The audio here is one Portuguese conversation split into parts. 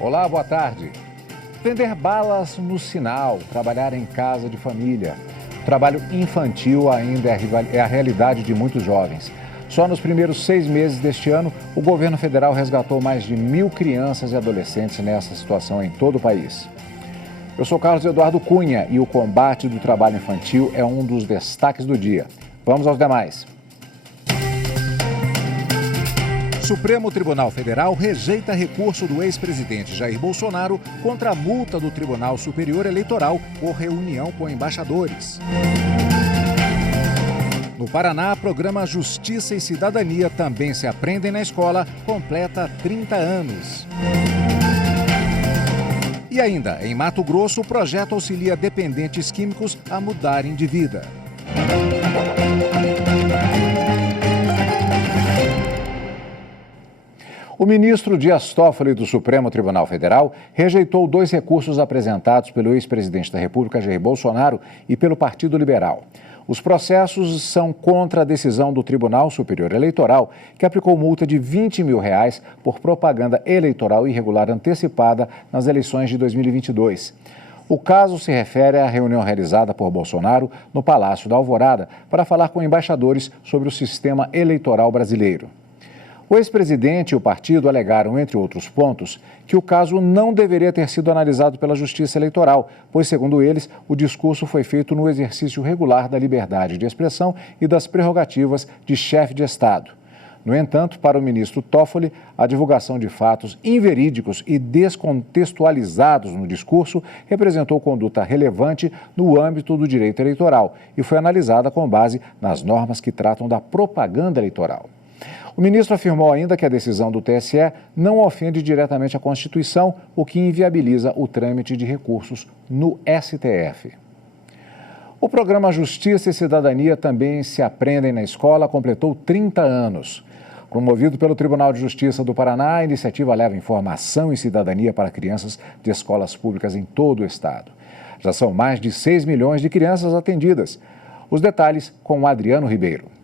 Olá, boa tarde. Vender balas no sinal, trabalhar em casa de família. O trabalho infantil ainda é a realidade de muitos jovens. Só nos primeiros 6 meses deste ano, o governo federal resgatou mais de 1.000 crianças e adolescentes nessa situação em todo o país. Eu sou Carlos Eduardo Cunha e o combate do trabalho infantil é um dos destaques do dia. Vamos aos demais. Supremo Tribunal Federal rejeita recurso do ex-presidente Jair Bolsonaro contra a multa do Tribunal Superior Eleitoral por reunião com embaixadores. No Paraná, programa Justiça e Cidadania também se aprendem na escola, completa 30 anos. E ainda, em Mato Grosso, o projeto auxilia dependentes químicos a mudarem de vida. O ministro Dias Toffoli do Supremo Tribunal Federal rejeitou 2 recursos apresentados pelo ex-presidente da República, Jair Bolsonaro, e pelo Partido Liberal. Os processos são contra a decisão do Tribunal Superior Eleitoral, que aplicou multa de R$20 mil por propaganda eleitoral irregular antecipada nas eleições de 2022. O caso se refere à reunião realizada por Bolsonaro no Palácio da Alvorada para falar com embaixadores sobre o sistema eleitoral brasileiro. O ex-presidente e o partido alegaram, entre outros pontos, que o caso não deveria ter sido analisado pela Justiça Eleitoral, pois, segundo eles, o discurso foi feito no exercício regular da liberdade de expressão e das prerrogativas de chefe de Estado. No entanto, para o ministro Toffoli, a divulgação de fatos inverídicos e descontextualizados no discurso representou conduta relevante no âmbito do direito eleitoral e foi analisada com base nas normas que tratam da propaganda eleitoral. O ministro afirmou ainda que a decisão do TSE não ofende diretamente a Constituição, o que inviabiliza o trâmite de recursos no STF. O programa Justiça e Cidadania também se aprendem na escola completou 30 anos. Promovido pelo Tribunal de Justiça do Paraná, a iniciativa leva informação e cidadania para crianças de escolas públicas em todo o estado. Já são mais de 6 milhões de crianças atendidas. Os detalhes com Adriano Ribeiro.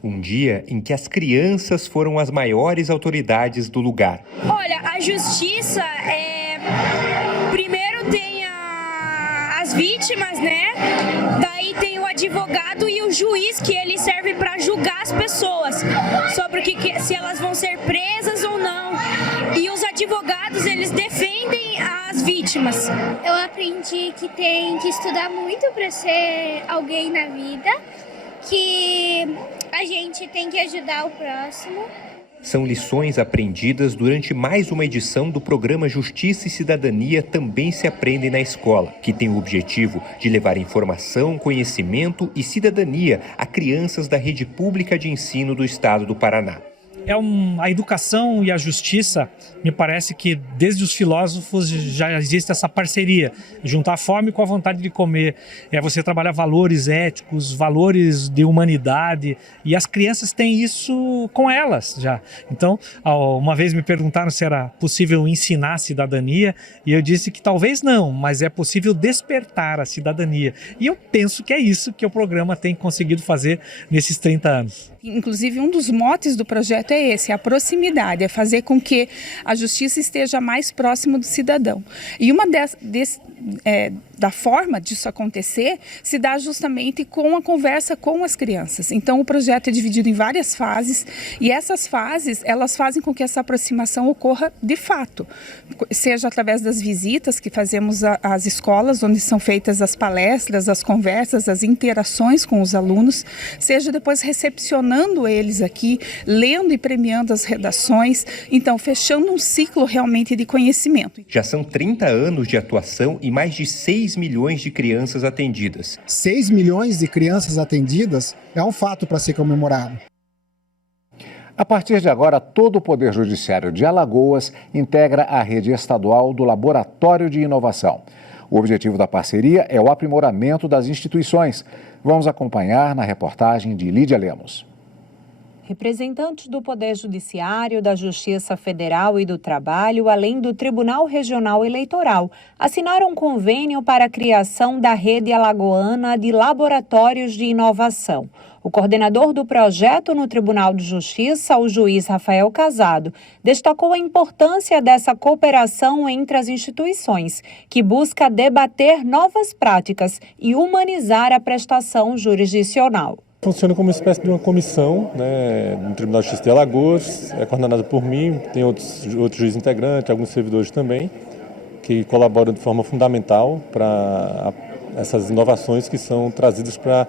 Um dia em que as crianças foram as maiores autoridades do lugar. Olha, a justiça primeiro tem as vítimas, né? Daí tem o advogado e o juiz, que ele serve para julgar as pessoas sobre se elas vão ser presas ou não. E os advogados, eles defendem as vítimas. Eu aprendi que tem que estudar muito para ser alguém na vida, que a gente tem que ajudar o próximo. São lições aprendidas durante mais uma edição do programa Justiça e Cidadania Também se Aprendem na Escola, que tem o objetivo de levar informação, conhecimento e cidadania a crianças da rede pública de ensino do estado do Paraná. A educação e a justiça, me parece que desde os filósofos já existe essa parceria, juntar a fome com a vontade de comer, você trabalhar valores éticos, valores de humanidade, e as crianças têm isso com elas já. Então, uma vez me perguntaram se era possível ensinar a cidadania, e eu disse que talvez não, mas é possível despertar a cidadania. E eu penso que é isso que o programa tem conseguido fazer nesses 30 anos. Inclusive, um dos motes do projeto é esse, a proximidade, é fazer com que a justiça esteja mais próxima do cidadão. E uma da forma disso acontecer se dá justamente com a conversa com as crianças. Então, o projeto é dividido em várias fases e essas fases, elas fazem com que essa aproximação ocorra de fato, seja através das visitas que fazemos às escolas, onde são feitas as palestras, as conversas, as interações com os alunos, seja depois recepcionando eles aqui, lendo e premiando as redações, então fechando um ciclo realmente de conhecimento. Já são 30 anos de atuação e mais de 6 milhões de crianças atendidas. 6 milhões de crianças atendidas é um fato para ser comemorado. A partir de agora, todo o Poder Judiciário de Alagoas integra a rede estadual do Laboratório de Inovação. O objetivo da parceria é o aprimoramento das instituições. Vamos acompanhar na reportagem de Lídia Lemos. Representantes do Poder Judiciário, da Justiça Federal e do Trabalho, além do Tribunal Regional Eleitoral, assinaram um convênio para a criação da Rede Alagoana de Laboratórios de Inovação. O coordenador do projeto no Tribunal de Justiça, o juiz Rafael Casado, destacou a importância dessa cooperação entre as instituições, que busca debater novas práticas e humanizar a prestação jurisdicional. Funciona como uma espécie de uma comissão, né, no Tribunal de Justiça de Alagoas, é coordenada por mim, tem outros juízes integrantes, alguns servidores também, que colaboram de forma fundamental para essas inovações que são trazidas para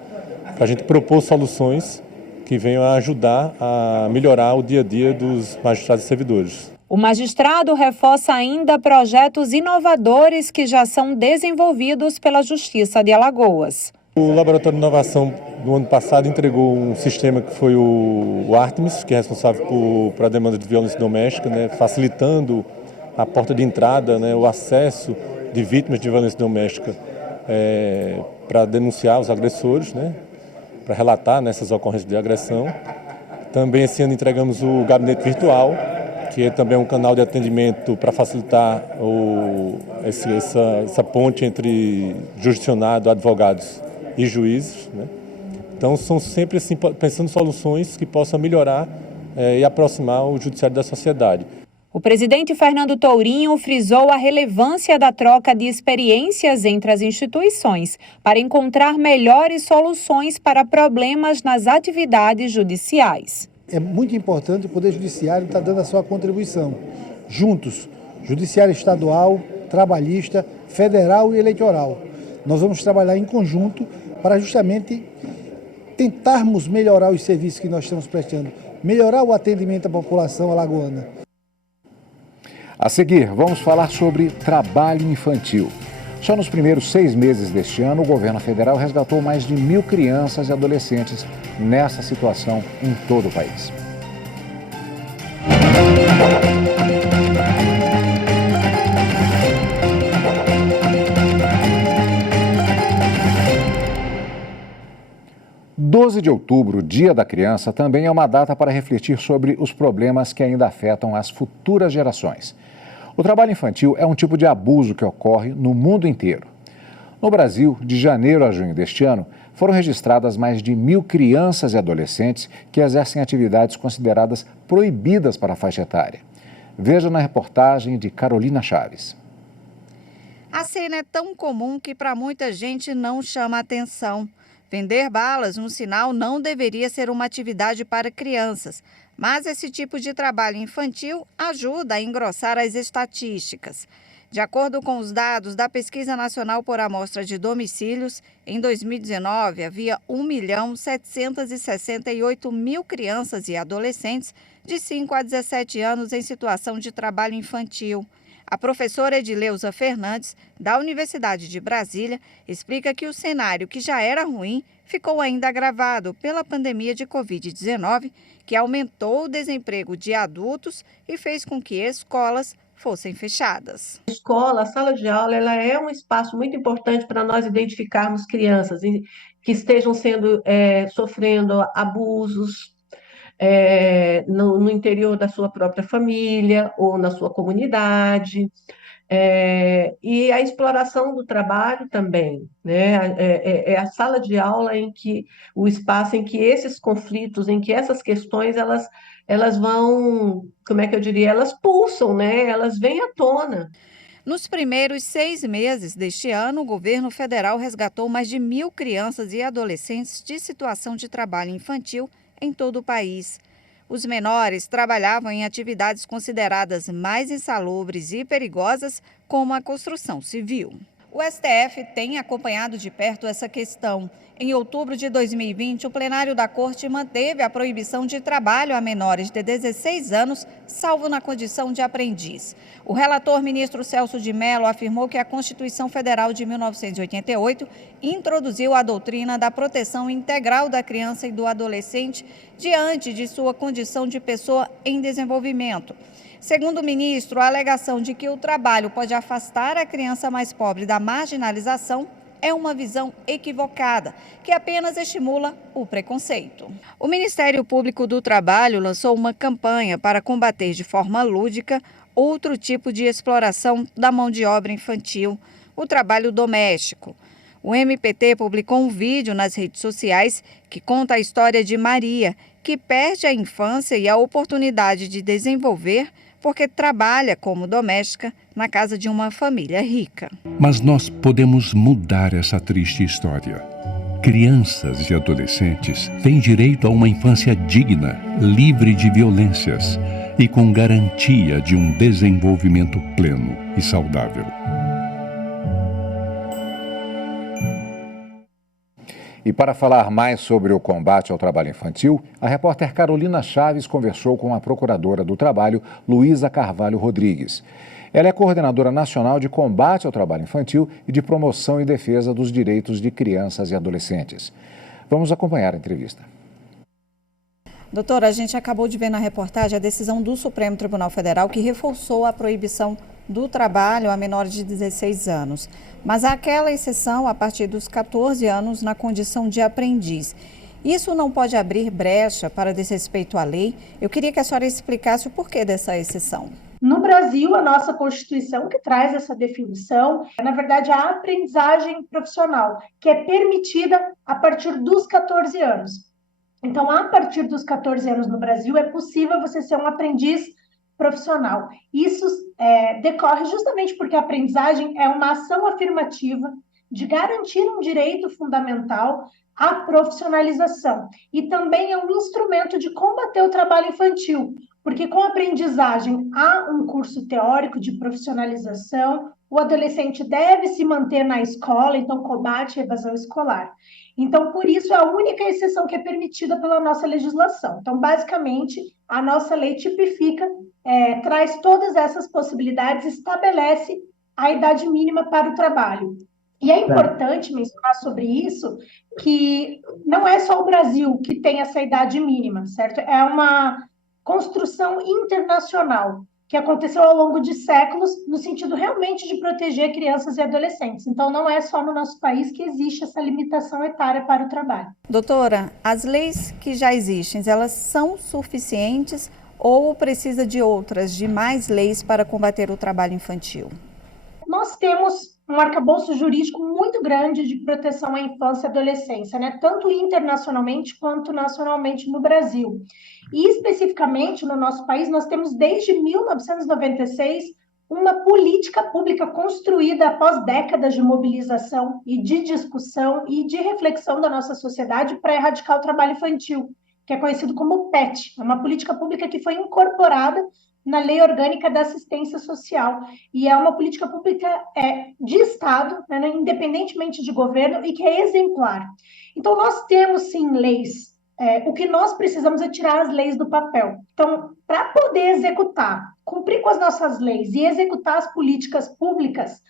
a gente propor soluções que venham a ajudar a melhorar o dia a dia dos magistrados e servidores. O magistrado reforça ainda projetos inovadores que já são desenvolvidos pela Justiça de Alagoas. O Laboratório de Inovação do ano passado entregou um sistema que foi o Artemis, que é responsável por a demanda de violência doméstica, né, facilitando a porta de entrada, né, o acesso de vítimas de violência doméstica para denunciar os agressores, né, para relatar nessas ocorrências de agressão. Também esse ano entregamos o gabinete virtual, que é também um canal de atendimento para facilitar essa ponte entre jurisdicionado, advogados e juízes, né? Então são sempre assim, pensando em soluções que possam melhorar e aproximar o judiciário da sociedade. O presidente Fernando Tourinho frisou a relevância da troca de experiências entre as instituições para encontrar melhores soluções para problemas nas atividades judiciais. É muito importante o Poder Judiciário estar dando a sua contribuição. Juntos, Judiciário Estadual, Trabalhista, Federal e Eleitoral. Nós vamos trabalhar em conjunto para justamente tentarmos melhorar os serviços que nós estamos prestando, melhorar o atendimento à população alagoana. A seguir, vamos falar sobre trabalho infantil. Só nos primeiros 6 meses deste ano, o governo federal resgatou mais de 1.000 crianças e adolescentes nessa situação em todo o país. O 12 de outubro, Dia da Criança, também é uma data para refletir sobre os problemas que ainda afetam as futuras gerações. O trabalho infantil é um tipo de abuso que ocorre no mundo inteiro. No Brasil, de janeiro a junho deste ano, foram registradas mais de 1.000 crianças e adolescentes que exercem atividades consideradas proibidas para a faixa etária. Veja na reportagem de Carolina Chaves. A cena é tão comum que para muita gente não chama atenção. Vender balas no sinal não deveria ser uma atividade para crianças, mas esse tipo de trabalho infantil ajuda a engrossar as estatísticas. De acordo com os dados da Pesquisa Nacional por Amostra de Domicílios, em 2019 havia 1.768.000 crianças e adolescentes de 5 a 17 anos em situação de trabalho infantil. A professora Edileuza Fernandes, da Universidade de Brasília, explica que o cenário, que já era ruim, ficou ainda agravado pela pandemia de Covid-19, que aumentou o desemprego de adultos e fez com que escolas fossem fechadas. A escola, a sala de aula, ela é um espaço muito importante para nós identificarmos crianças que estejam sofrendo abusos, no interior da sua própria família ou na sua comunidade, e a exploração do trabalho também, né? É a sala de aula o espaço em que esses conflitos, em que essas questões, elas vão, como é que eu diria, elas pulsam, né? Elas vêm à tona. Nos primeiros 6 meses deste ano, o governo federal resgatou mais de 1.000 crianças e adolescentes de situação de trabalho infantil em todo o país. Os menores trabalhavam em atividades consideradas mais insalubres e perigosas, como a construção civil. O STF tem acompanhado de perto essa questão. Em outubro de 2020, o plenário da Corte manteve a proibição de trabalho a menores de 16 anos, salvo na condição de aprendiz. O relator, ministro Celso de Mello, afirmou que a Constituição Federal de 1988 introduziu a doutrina da proteção integral da criança e do adolescente diante de sua condição de pessoa em desenvolvimento. Segundo o ministro, a alegação de que o trabalho pode afastar a criança mais pobre da marginalização é uma visão equivocada, que apenas estimula o preconceito. O Ministério Público do Trabalho lançou uma campanha para combater de forma lúdica outro tipo de exploração da mão de obra infantil, o trabalho doméstico. O MPT publicou um vídeo nas redes sociais que conta a história de Maria, que perde a infância e a oportunidade de desenvolver porque trabalha como doméstica na casa de uma família rica. Mas nós podemos mudar essa triste história. Crianças e adolescentes têm direito a uma infância digna, livre de violências e com garantia de um desenvolvimento pleno e saudável. E para falar mais sobre o combate ao trabalho infantil, a repórter Carolina Chaves conversou com a procuradora do Trabalho, Luísa Carvalho Rodrigues. Ela é coordenadora nacional de combate ao trabalho infantil e de promoção e defesa dos direitos de crianças e adolescentes. Vamos acompanhar a entrevista. Doutora, a gente acabou de ver na reportagem a decisão do Supremo Tribunal Federal que reforçou a proibição do trabalho a menores de 16 anos. Mas há aquela exceção a partir dos 14 anos na condição de aprendiz. Isso não pode abrir brecha para desrespeito à lei? Eu queria que a senhora explicasse o porquê dessa exceção. No Brasil, a nossa Constituição que traz essa definição é, na verdade, a aprendizagem profissional, que é permitida a partir dos 14 anos. Então, a partir dos 14 anos no Brasil, é possível você ser um aprendiz profissional. Isso decorre justamente porque a aprendizagem é uma ação afirmativa de garantir um direito fundamental à profissionalização. E também é um instrumento de combater o trabalho infantil, porque com a aprendizagem há um curso teórico de profissionalização, o adolescente deve se manter na escola, então combate a evasão escolar. Então, por isso, é a única exceção que é permitida pela nossa legislação. Então, basicamente, a nossa lei tipifica, traz todas essas possibilidades, estabelece a idade mínima para o trabalho. E é importante mencionar sobre isso que não é só o Brasil que tem essa idade mínima, certo? É uma construção internacional que aconteceu ao longo de séculos no sentido realmente de proteger crianças e adolescentes. Então, não é só no nosso país que existe essa limitação etária para o trabalho. Doutora, as leis que já existem, elas são suficientes ou precisa de outras, de mais leis para combater o trabalho infantil? Nós temos um arcabouço jurídico muito grande de proteção à infância e adolescência, né? Tanto internacionalmente quanto nacionalmente no Brasil. E especificamente no nosso país, nós temos desde 1996 uma política pública construída após décadas de mobilização e de discussão e de reflexão da nossa sociedade para erradicar o trabalho infantil, que é conhecido como PET, é uma política pública que foi incorporada na Lei Orgânica da Assistência Social, e é uma política pública de Estado, né, independentemente de governo, e que é exemplar. Então, nós temos, sim, leis. O que nós precisamos é tirar as leis do papel. Então, para poder executar, cumprir com as nossas leis e executar as políticas públicas,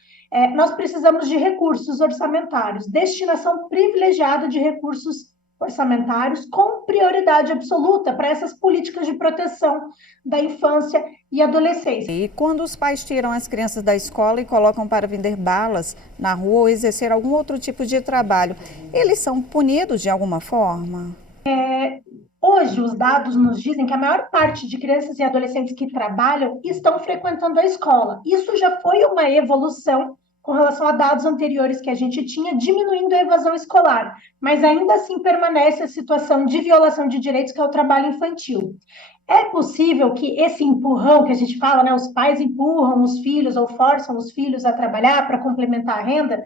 nós precisamos de recursos orçamentários, destinação privilegiada de recursos orçamentários com prioridade absoluta para essas políticas de proteção da infância e adolescência. E quando os pais tiram as crianças da escola e colocam para vender balas na rua ou exercer algum outro tipo de trabalho, eles são punidos de alguma forma? Hoje, os dados nos dizem que a maior parte de crianças e adolescentes que trabalham estão frequentando a escola. Isso já foi uma evolução com relação a dados anteriores que a gente tinha, diminuindo a evasão escolar, mas ainda assim permanece a situação de violação de direitos, que é o trabalho infantil. É possível que esse empurrão que a gente fala, né, os pais empurram os filhos ou forçam os filhos a trabalhar para complementar a renda?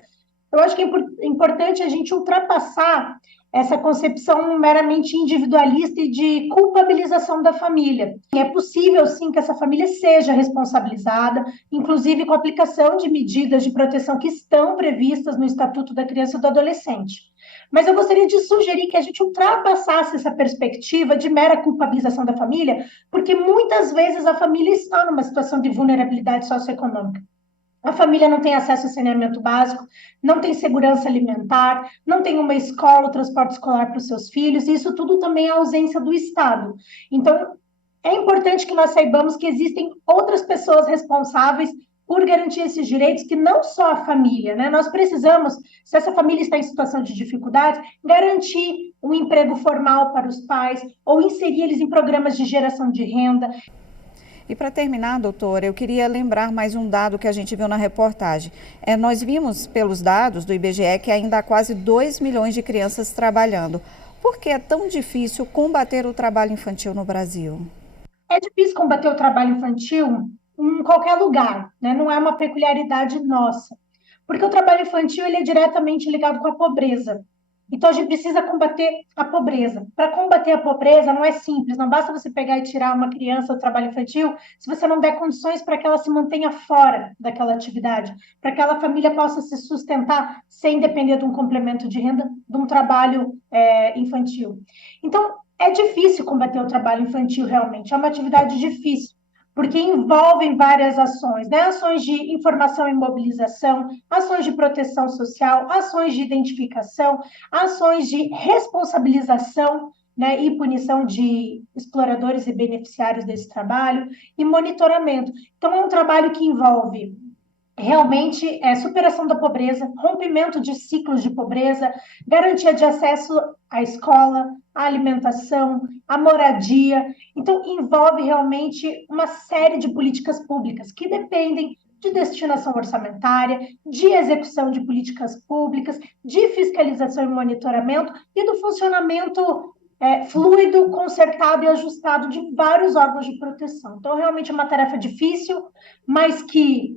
Eu acho que é importante a gente ultrapassar essa concepção meramente individualista e de culpabilização da família. É possível, sim, que essa família seja responsabilizada, inclusive com a aplicação de medidas de proteção que estão previstas no Estatuto da Criança e do Adolescente. Mas eu gostaria de sugerir que a gente ultrapassasse essa perspectiva de mera culpabilização da família, porque muitas vezes a família está numa situação de vulnerabilidade socioeconômica. A família não tem acesso a saneamento básico, não tem segurança alimentar, não tem uma escola, o transporte escolar para os seus filhos, e isso tudo também é ausência do Estado. Então, é importante que nós saibamos que existem outras pessoas responsáveis por garantir esses direitos que não só a família, né? Nós precisamos, se essa família está em situação de dificuldade, garantir um emprego formal para os pais ou inserir eles em programas de geração de renda. E para terminar, doutora, eu queria lembrar mais um dado que a gente viu na reportagem. Nós vimos pelos dados do IBGE que ainda há quase 2 milhões de crianças trabalhando. Por que é tão difícil combater o trabalho infantil no Brasil? É difícil combater o trabalho infantil em qualquer lugar, né? Não é uma peculiaridade nossa. Porque o trabalho infantil ele é diretamente ligado com a pobreza. Então, a gente precisa combater a pobreza. Para combater a pobreza não é simples, não basta você pegar e tirar uma criança do trabalho infantil se você não der condições para que ela se mantenha fora daquela atividade, para que aquela família possa se sustentar sem depender de um complemento de renda, de um trabalho infantil. Então, é difícil combater o trabalho infantil realmente, é uma atividade difícil, porque envolvem várias ações, né? Ações de informação e mobilização, ações de proteção social, ações de identificação, ações de responsabilização, né, e punição de exploradores e beneficiários desse trabalho, e monitoramento. Então, é um trabalho que envolve realmente superação da pobreza, rompimento de ciclos de pobreza, garantia de acesso à escola, à alimentação, à moradia. Então, envolve realmente uma série de políticas públicas que dependem de destinação orçamentária, de execução de políticas públicas, de fiscalização e monitoramento e do funcionamento fluido, concertado e ajustado de vários órgãos de proteção. Então, realmente é uma tarefa difícil, mas que,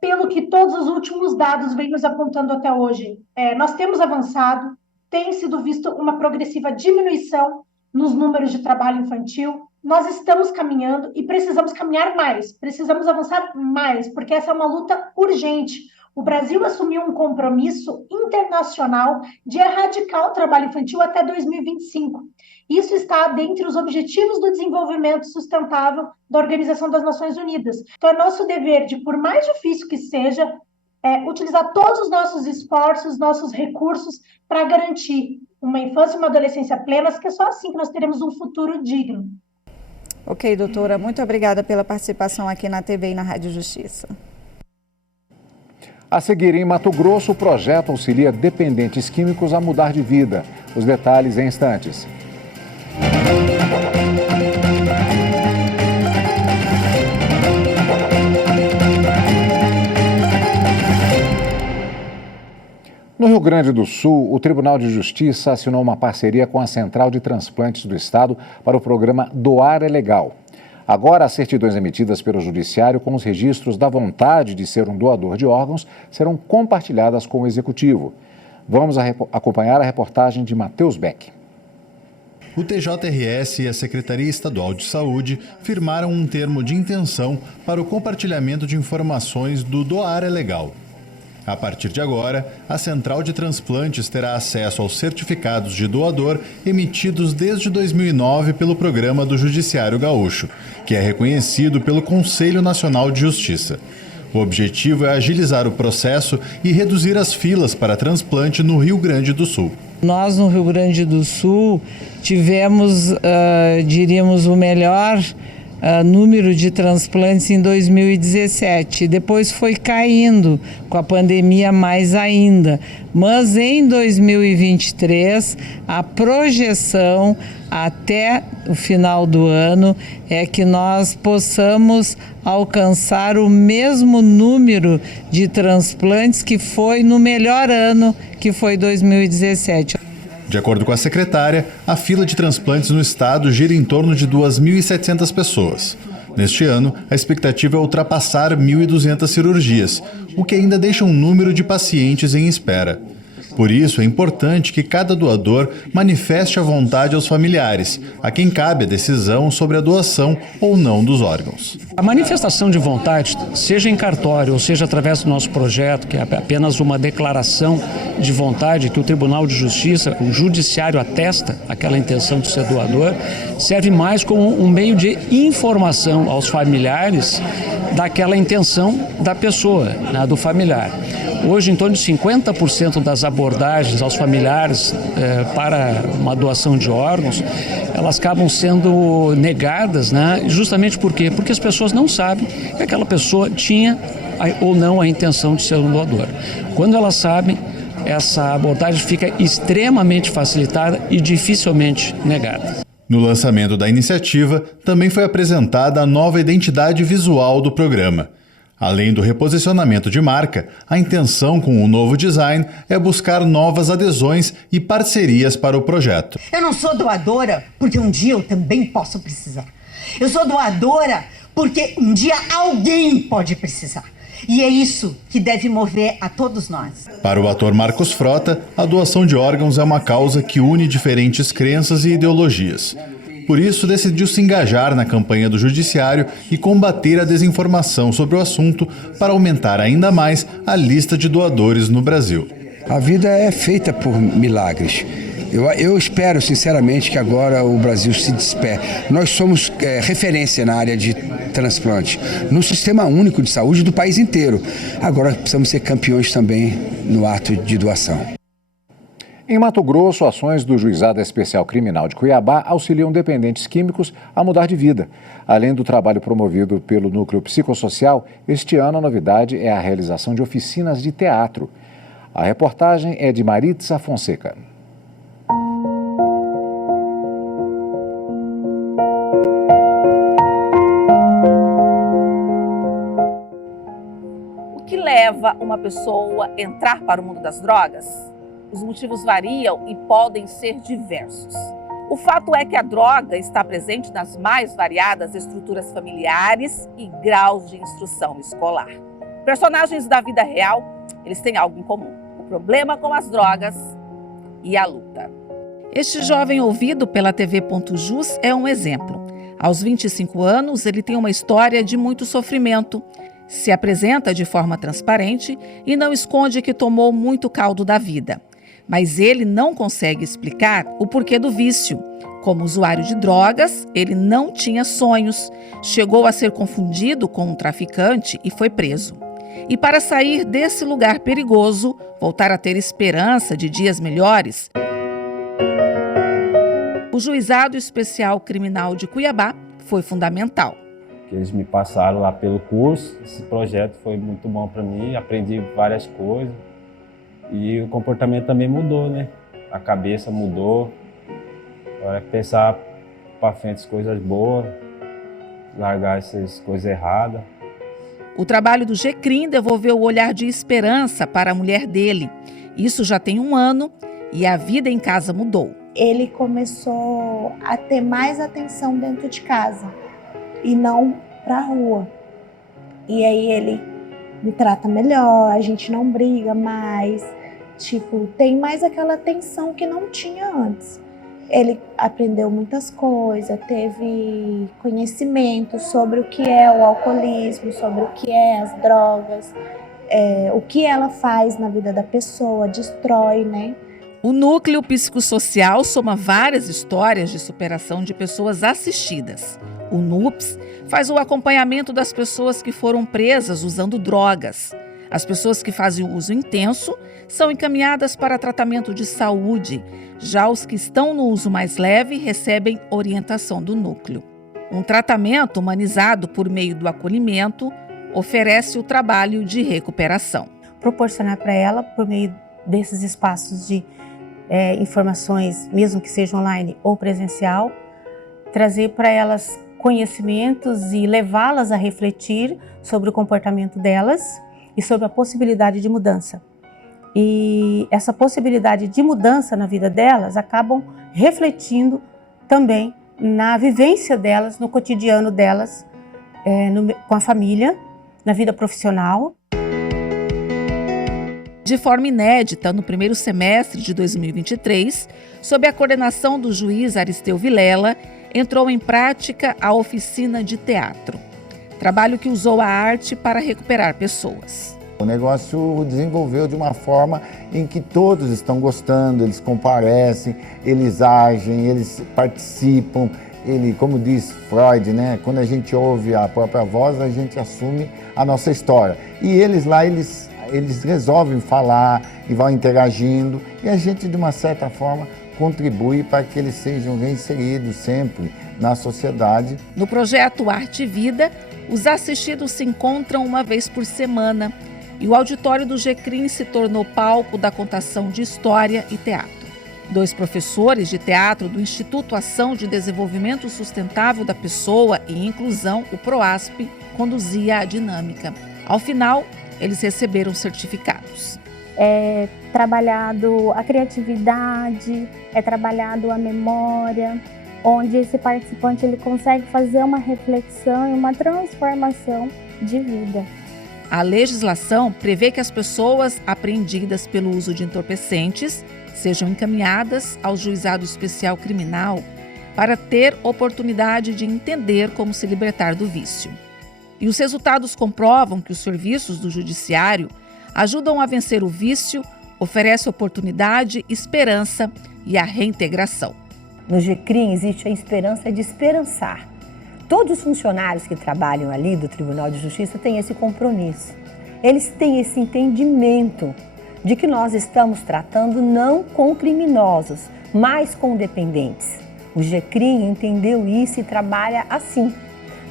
pelo que todos os últimos dados vêm nos apontando até hoje, nós temos avançado, tem sido visto uma progressiva diminuição nos números de trabalho infantil, nós estamos caminhando e precisamos caminhar mais, precisamos avançar mais, porque essa é uma luta urgente. O Brasil assumiu um compromisso internacional de erradicar o trabalho infantil até 2025. Isso está dentre os Objetivos do Desenvolvimento Sustentável da Organização das Nações Unidas. Então, é nosso dever de, por mais difícil que seja, utilizar todos os nossos esforços, nossos recursos para garantir uma infância e uma adolescência plenas, que é só assim que nós teremos um futuro digno. Ok, doutora, muito obrigada pela participação aqui na TV e na Rádio Justiça. A seguir, em Mato Grosso, o projeto auxilia dependentes químicos a mudar de vida. Os detalhes em instantes. No Rio Grande do Sul, o Tribunal de Justiça assinou uma parceria com a Central de Transplantes do Estado para o programa Doar é Legal. Agora, as certidões emitidas pelo Judiciário com os registros da vontade de ser um doador de órgãos serão compartilhadas com o Executivo. Vamos acompanhar a reportagem de Matheus Beck. O TJRS e a Secretaria Estadual de Saúde firmaram um termo de intenção para o compartilhamento de informações do Doar é Legal. A partir de agora, a Central de Transplantes terá acesso aos certificados de doador emitidos desde 2009 pelo Programa do Judiciário Gaúcho, que é reconhecido pelo Conselho Nacional de Justiça. O objetivo é agilizar o processo e reduzir as filas para transplante no Rio Grande do Sul. Nós, no Rio Grande do Sul, tivemos, diríamos, o melhor número de transplantes em 2017. Depois foi caindo, com a pandemia mais ainda. Mas em 2023, a projeção até o final do ano é que nós possamos alcançar o mesmo número de transplantes que foi no melhor ano, que foi 2017. De acordo com a secretária, a fila de transplantes no estado gira em torno de 2.700 pessoas. Neste ano, a expectativa é ultrapassar 1.200 cirurgias, o que ainda deixa um número de pacientes em espera. Por isso, é importante que cada doador manifeste a vontade aos familiares, a quem cabe a decisão sobre a doação ou não dos órgãos. A manifestação de vontade, seja em cartório ou seja através do nosso projeto, que é apenas uma declaração de vontade que o Tribunal de Justiça, o Judiciário atesta aquela intenção de ser doador, serve mais como um meio de informação aos familiares daquela intenção da pessoa, né, do familiar. Hoje, em torno de 50% das abordagens aos familiares para uma doação de órgãos, elas acabam sendo negadas, né? Justamente por quê? Porque as pessoas não sabem que aquela pessoa tinha ou não a intenção de ser um doador. Quando elas sabem, essa abordagem fica extremamente facilitada e dificilmente negada. No lançamento da iniciativa, também foi apresentada a nova identidade visual do programa. Além do reposicionamento de marca, a intenção com o novo design é buscar novas adesões e parcerias para o projeto. Eu não sou doadora porque um dia eu também posso precisar. Eu sou doadora porque um dia alguém pode precisar. E é isso que deve mover a todos nós. Para o ator Marcos Frota, a doação de órgãos é uma causa que une diferentes crenças e ideologias. Por isso, decidiu se engajar na campanha do Judiciário e combater a desinformação sobre o assunto para aumentar ainda mais a lista de doadores no Brasil. A vida é feita por milagres. Eu espero, sinceramente, que agora o Brasil se desperte. Nós somos referência na área de transplante, no sistema único de saúde do país inteiro. Agora precisamos ser campeões também no ato de doação. Em Mato Grosso, ações do Juizado Especial Criminal de Cuiabá auxiliam dependentes químicos a mudar de vida. Além do trabalho promovido pelo Núcleo Psicossocial, este ano a novidade é a realização de oficinas de teatro. A reportagem é de Maritza Fonseca. O que leva uma pessoa a entrar para o mundo das drogas? Os motivos variam e podem ser diversos. O fato é que a droga está presente nas mais variadas estruturas familiares e graus de instrução escolar. Personagens da vida real, eles têm algo em comum: o problema com as drogas e a luta. Este jovem ouvido pela TV.jus é um exemplo. Aos 25 anos, ele tem uma história de muito sofrimento. Se apresenta de forma transparente e não esconde que tomou muito caldo da vida. Mas ele não consegue explicar o porquê do vício. Como usuário de drogas, ele não tinha sonhos, chegou a ser confundido com um traficante e foi preso. E para sair desse lugar perigoso, voltar a ter esperança de dias melhores, o Juizado Especial Criminal de Cuiabá foi fundamental. Eles me passaram lá pelo curso, esse projeto foi muito bom para mim, aprendi várias coisas. E o comportamento também mudou, né? A cabeça mudou. Agora é pensar para frente as coisas boas, largar essas coisas erradas. O trabalho do GCRIM devolveu o olhar de esperança para a mulher dele. Isso já tem 1 ano e a vida em casa mudou. Ele começou a ter mais atenção dentro de casa e não para a rua. E aí ele me trata melhor, a gente não briga mais. Tipo, tem mais aquela atenção que não tinha antes. Ele aprendeu muitas coisas, teve conhecimento sobre o que é o alcoolismo, sobre o que é as drogas, o que ela faz na vida da pessoa, destrói, né? O Núcleo Psicossocial soma várias histórias de superação de pessoas assistidas. O NUPS faz o acompanhamento das pessoas que foram presas usando drogas. As pessoas que fazem o uso intenso são encaminhadas para tratamento de saúde. Já os que estão no uso mais leve recebem orientação do núcleo. Um tratamento humanizado por meio do acolhimento oferece o trabalho de recuperação. Proporcionar para ela, por meio desses espaços de informações, mesmo que seja online ou presencial, trazer para elas conhecimentos e levá-las a refletir sobre o comportamento delas e sobre a possibilidade de mudança. E essa possibilidade de mudança na vida delas acabam refletindo também na vivência delas, no cotidiano delas, com a família, na vida profissional. De forma inédita, no primeiro semestre de 2023, sob a coordenação do juiz Aristeu Vilela, entrou em prática a oficina de teatro. Trabalho que usou a arte para recuperar pessoas. O negócio desenvolveu de uma forma em que todos estão gostando, eles comparecem, eles agem, eles participam. Como diz Freud, né? Quando a gente ouve a própria voz, a gente assume a nossa história. E eles lá, eles resolvem falar e vão interagindo. E a gente, de uma certa forma, contribui para que eles sejam reinseridos sempre na sociedade. No projeto Arte e Vida, Os assistidos se encontram uma vez por semana e o auditório do GCRIM se tornou palco da contação de história e teatro. 2 professores de teatro do Instituto Ação de Desenvolvimento Sustentável da Pessoa e Inclusão, o PROASP, conduzia a dinâmica. Ao final, eles receberam certificados. É trabalhado a criatividade, é trabalhado a memória, onde esse participante ele consegue fazer uma reflexão e uma transformação de vida. A legislação prevê que as pessoas apreendidas pelo uso de entorpecentes sejam encaminhadas ao Juizado Especial Criminal para ter oportunidade de entender como se libertar do vício. E os resultados comprovam que os serviços do Judiciário ajudam a vencer o vício, oferecem oportunidade, esperança e a reintegração. No GCRIM existe a esperança de esperançar. Todos os funcionários que trabalham ali do Tribunal de Justiça têm esse compromisso. Eles têm esse entendimento de que nós estamos tratando não com criminosos, mas com dependentes. O GCRIM entendeu isso e trabalha assim.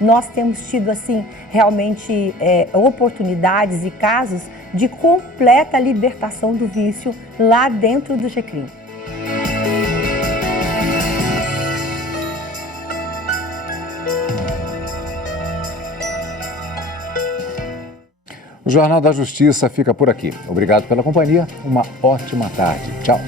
Nós temos tido assim realmente oportunidades e casos de completa libertação do vício lá dentro do GCRIM. O Jornal da Justiça fica por aqui. Obrigado pela companhia. Uma ótima tarde. Tchau.